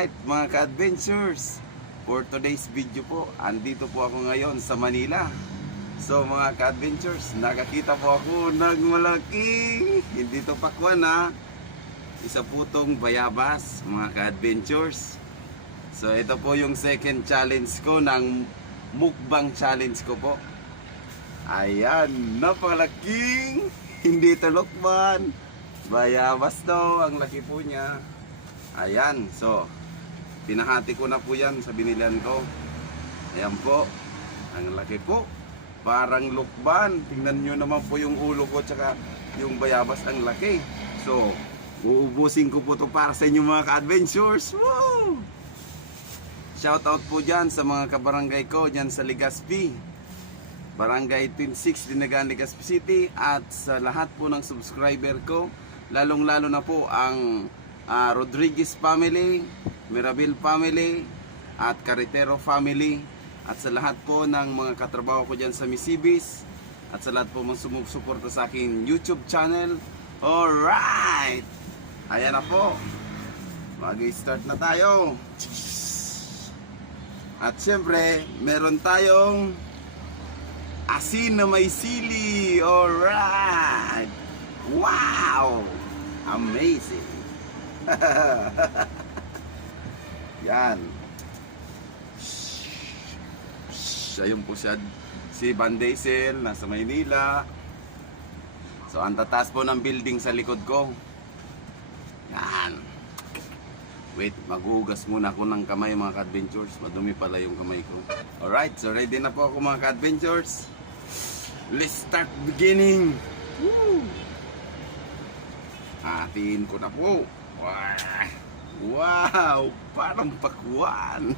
Alright mga ka-adventures, for today's video po, andito po ako ngayon sa Manila. So mga ka-adventures, nakakita po ako ng malaking, hindi to pakwan ha, isa po tong bayabas mga ka-adventures. So ito po yung second challenge ko ng mukbang challenge ko po. Ayan, napakalaking, hindi to lokban, bayabas to, ang laki po niya. Ayan, so pinahati ko na po yan sa binilihan ko. Ayan po, ang laki po, parang lukban. Tingnan nyo naman po yung ulo ko tsaka yung bayabas, ang laki. So uubusin ko po to para sa inyo mga ka-adventures. Woo! Shout out po dyan sa mga kabarangay ko dyan sa Legazpi, Barangay 26, Dinagan, Legazpi City. At sa lahat po ng subscriber ko, lalong lalo na po ang Rodriguez family, Mirabil family, at Carretero family, at sa lahat po ng mga katrabaho ko dyan sa Misibis, at sa lahat po mga sumusuporta sa aking YouTube channel. Alright! Ayan na po, mag-start na tayo. At syempre, meron tayong asin na may sili. Alright! Wow! Amazing! Yan. Ayun po siya, si Van Diesel, nasa Maynila. So ang tataas po ng building sa likod ko. Yan. Wait, maghugas muna ako ng kamay mga ka-adventures. Madumi pala yung kamay ko. Alright, so ready na po ako mga ka-adventures. Let's start beginning. Woo! Hatiin ko na po. Wow! Parang pakwan!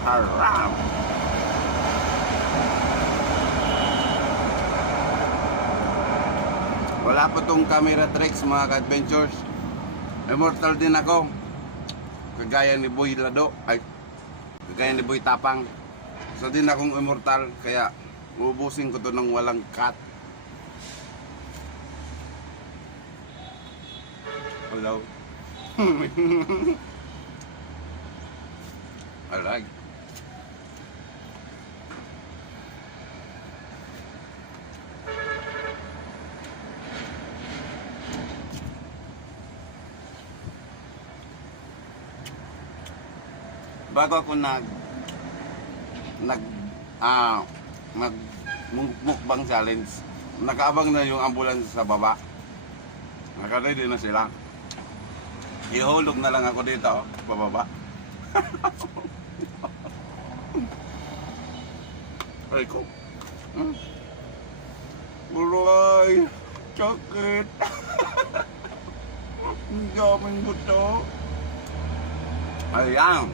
Harap! Wala po tong camera tricks mga ka-adventures. Immortal din ako. Kagaya ni Boy Lado. Ay, kagaya ni Boy Tapang. So din akong immortal. Kaya ubusin ko to ng walang cut. Hello. Alright. Bago ako mukbang challenge, nakaabang na yung ambulance sa baba. Naka-ready na sila. Ihulog na lang ako dito, bababa. Ay ko. Buloy, sakit. Ang daming buto. Ayan.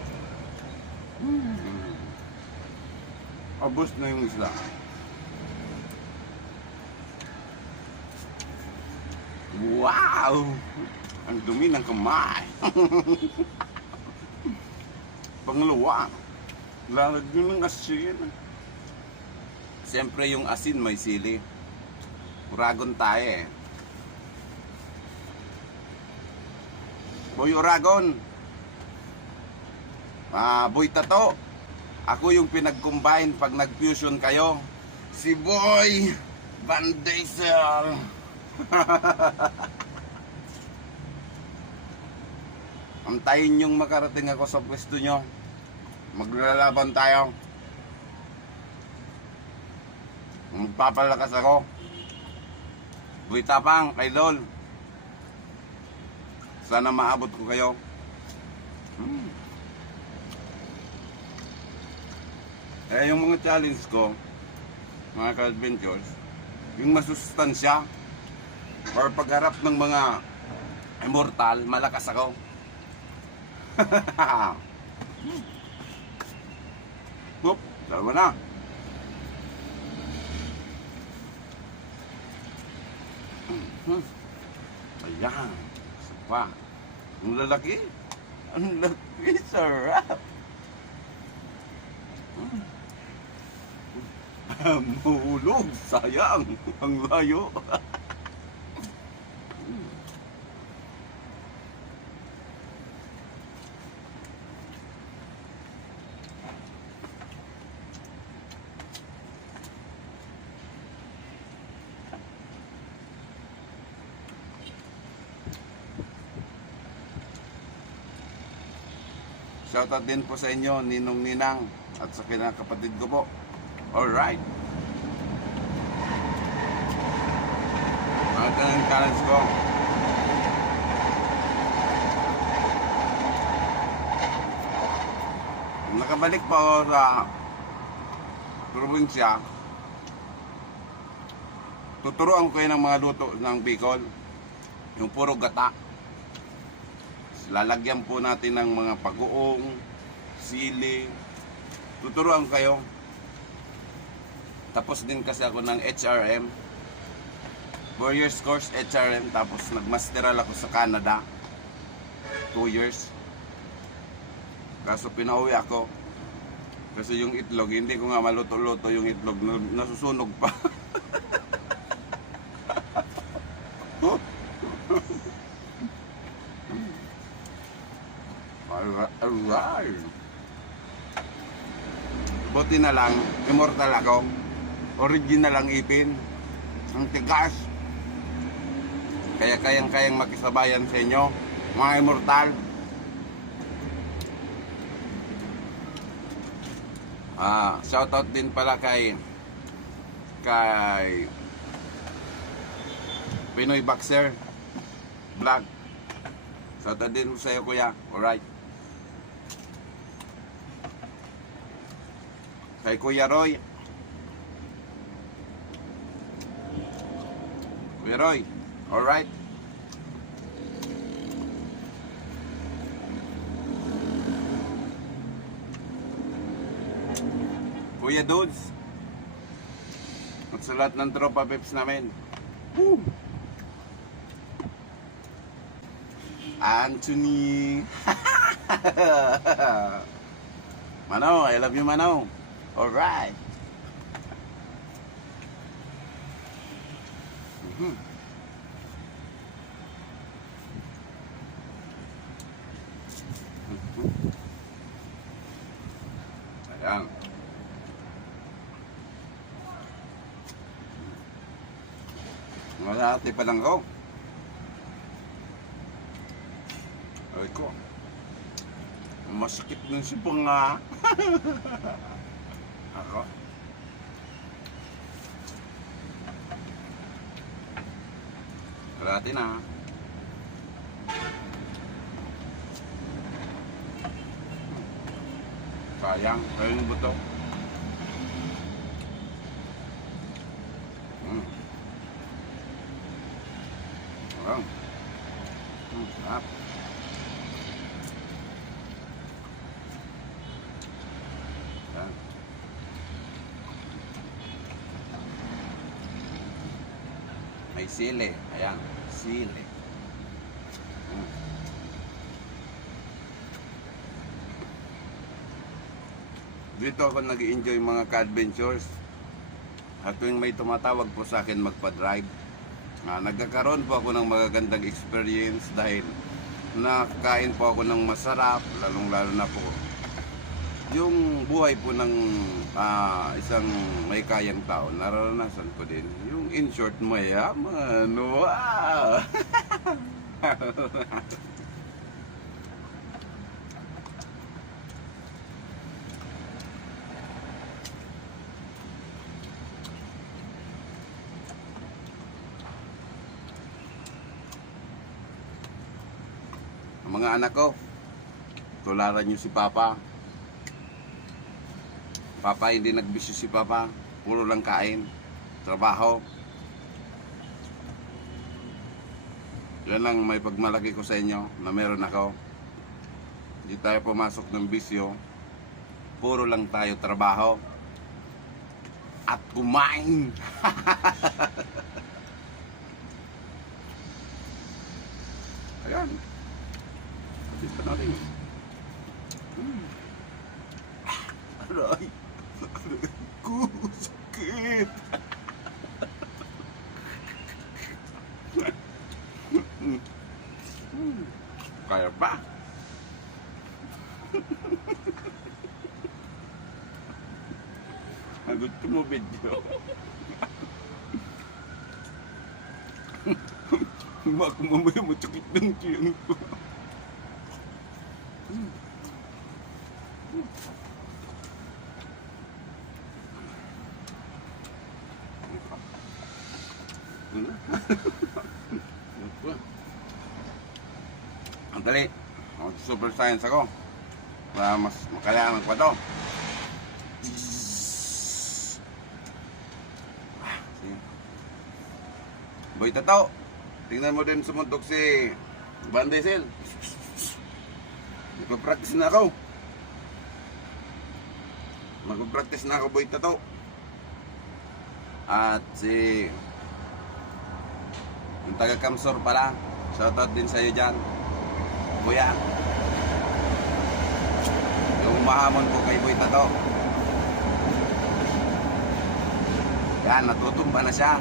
Abos na yung isla. Wow! Ang dumi ng kamay. Pangalawa, lalagyan ng asin. Siyempre yung asin may sili. Uragon tayo eh. Boy Uragon. Boy Tato. Ako yung pinag-combine pag nag-fusion kayo. Si Boy Van Diesel. Antayin yung makarating ako sa pwesto nyo. Maglalaban tayo. Magpapalakas ako. Boy Tapang, idol. Sana maabot ko kayo. Eh yung mga challenge ko, mga ka-adventures, yung masustansya or pagharap ng mga immortal, malakas ako. Hop, dalawa na. Ayan, isa pa. Ang lalaki. Ang laki, sarap. Mahulog, sayang. Ang layo. Shoutout din po sa inyo, Ninong Ninang, at sa kinakapatid ko po. Alright. At ang challenge ko. Nakabalik pa ako sa probinsya. Tuturuan ko yun ng mga luto ng Bicol. Yung puro gata. Lalagyan po natin ng mga pag-uong, sili. Tuturuan kayo. Tapos din kasi ako ng HRM. 4 years course HRM. Tapos nagmasteral ako sa Canada. 2 years. Kaso pinauwi ako. Kasi yung itlog, hindi ko nga maluto-luto yung itlog. Nasusunog pa. Alright. Buti na lang, immortal ako. Original ang ipin. Ang tigas. Kaya kayang-kayang makisabayan sa inyo, mga immortal. Shoutout din pala kay Pinoy Boxer Vlog. Shoutout din sa iyo, kuya. Alright. Kay Kuya Roy. Kuya Roy. Alright. Kuya Dudes. At sa lahat ng tropa peps namin. Woo! Anthony. Mano, I love you, Mano. Alright. Ayan. Masati pa lang ko. Ay ko. Masakit ng sipang nga. Ako. Karati na. Sayang, kaya yung buto. Sarap. Sarap. Yan. May sili. Ayan, sili. Dito ako nag-enjoy mga ka-adventures. At tuwing may tumatawag po sa akin magpa-drive, nagkakaroon po ako ng magagandang experience dahil nakakain po ako ng masarap, lalong-lalo na po yung buhay po ng isang may kayang tao. Naranasan ko din yung in short mayaman. Wow! Mga anak ko, tularan nyo si Papa. Papa, hindi nagbisyo si Papa. Puro lang kain, trabaho. Yan lang may pagmalaki ko sa inyo na meron ako. Hindi tayo pumasok ng bisyo. Puro lang tayo trabaho. At kumain. Ayan. Kapit pa natin. Aray. Aray ko. Sakit. Kaya pa. Agad ko mo video. Baka mamaya matsakit ng tiyan ko. Ang dali. Super science ako. Para mas makayaman ko ito. Sige. Boy Tataw, tingnan mo din sumuntok si Van Diesel. Nagpa-practice na ako. Mag-practice na ako, Boy Tataw. At si yung taga Kamsor pala, shoutout din sa'yo dyan, kuya. Yung umahamon ko kay Boy Tataw. Yan, natutumba na siya.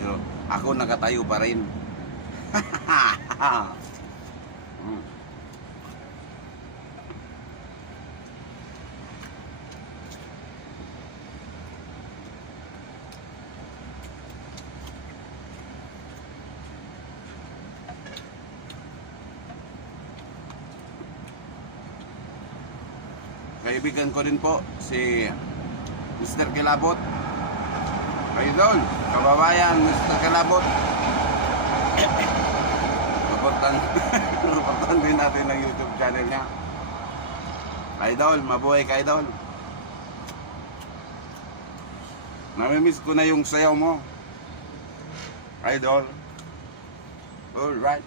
Pero ako nakatayo pa rin. Kaibigan ko din po si Mr. Kilabot. Idol, kababayan, Mr. Kilabot. Supportan din natin ang YouTube channel niya. Idol, mabuhay ka, Idol. Namimiss ko na yung sayaw mo, Idol. Alright.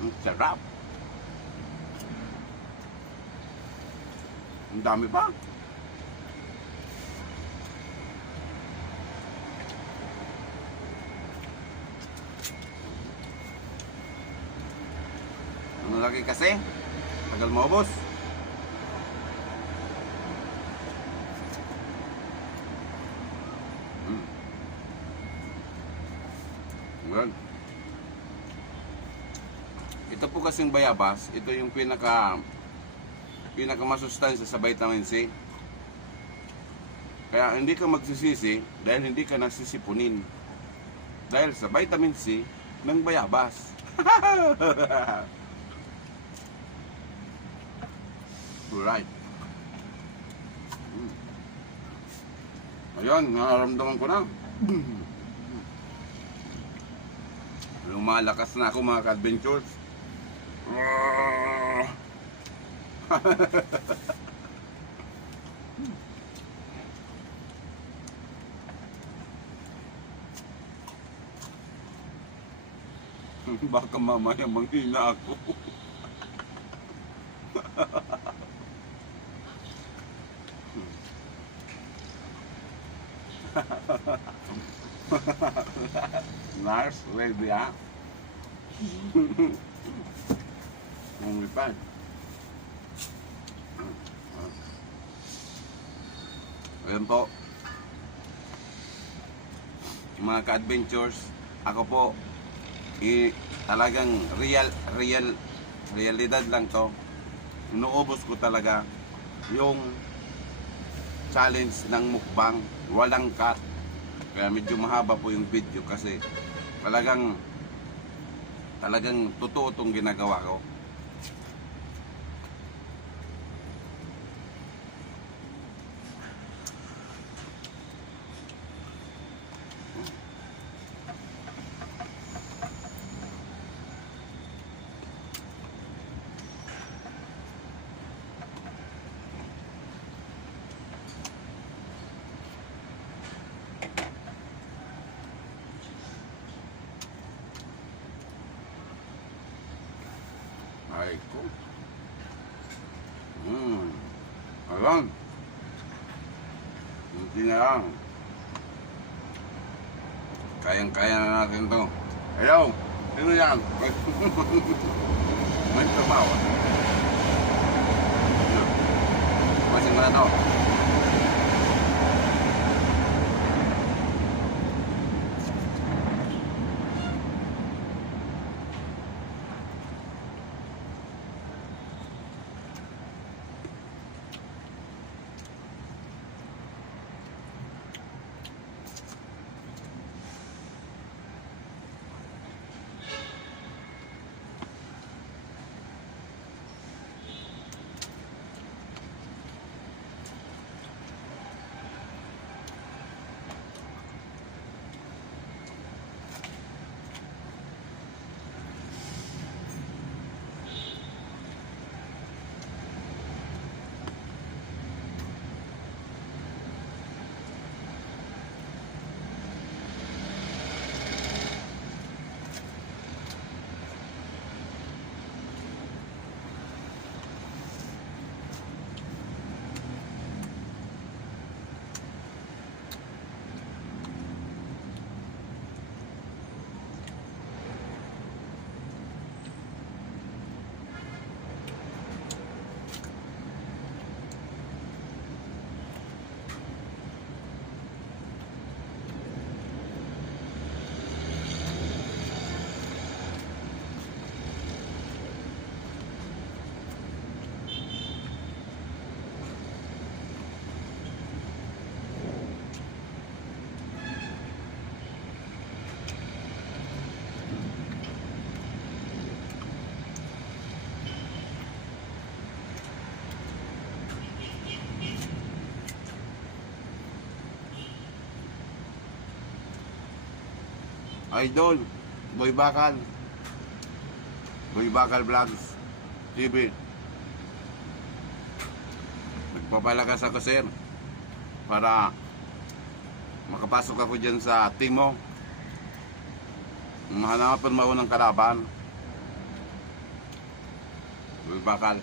Ang sarap. Ang dami pa. Ano lagi kasi? Tagal maubos. Good. Ito po kasing bayabas, ito yung pinakamasustansya sa vitamin C. Kaya hindi ka magsisisi dahil hindi ka nasisipunin. Dahil sa vitamin C ng bayabas. Alright. Ayun, nararamdaman ko na. Lumalakas na ako mga ka-adventures. Baka mamaya manghina ako. Nice, ready ah. Lumipad. Ayan po. Mga ka-adventures, ako po talagang realidad lang to. Inuubos ko talaga yung challenge ng mukbang, walang cut. Kaya medyo mahaba po yung video kasi talagang totoo itong ginagawa ko. Ay ko. Alam. Hindi na lang. Kayang-kaya na natin to. Hello. Sino yan? May tumawa. Masing mo na to. Idol, Boy Bakal. Boy Bakal Vlogs TV. Nagpapalakas ako, sir, para makapasok ako dyan sa team mo. Mahanapan mo ng kalaban. Boy Bakal.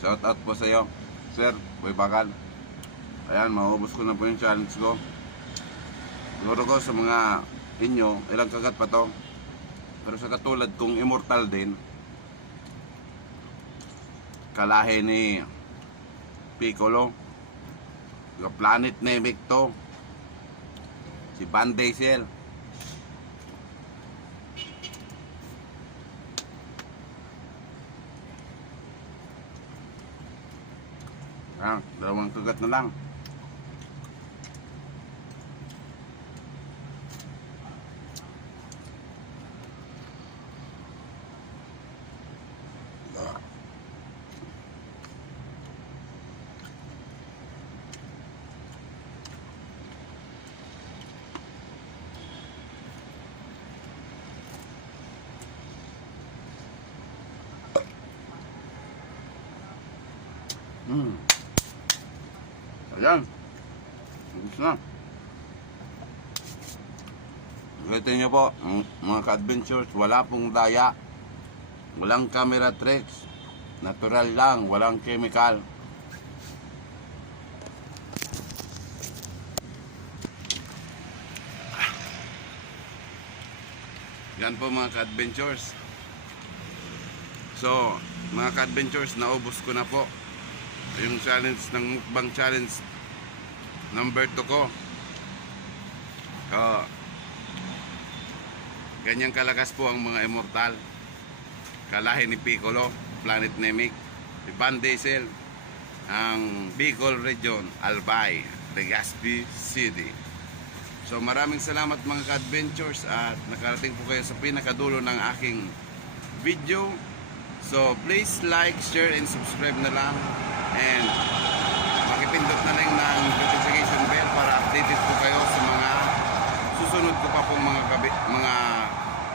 Shout out po sa iyo, Sir Boy Bakal. Ayan, maubos ko na po yung challenge ko. Siguro ko sa mga inyo, ilang kagat pa to. Pero sa katulad kong immortal din, kalahe ni Piccolo, Planet Namek to, si Van Diesel. Dalawang kagat na lang. Ayan. Ubus na. Ulitin nyo po, mga ka-adventures, wala pong daya. Walang camera tricks. Natural lang, walang chemical. Yan po mga ka-adventures. So, mga ka-adventures, naubos ko na po yung challenge ng mukbang challenge number 2 ko. Ganyang kalakas po ang mga immortal. Kalahi ni Piccolo, Planet Namek, si Van Diesel, ang Bicol Region, Albay, Legazpi City. So maraming salamat mga ka-adventures at nakarating po kayo sa pinakadulo ng aking video. So please like, share, and subscribe na lang. And makipindot na lang ng notification bell para updated po kayo sa mga susunod ko pa pong mga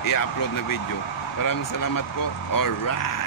i-upload na video. Maraming salamat po. Alright!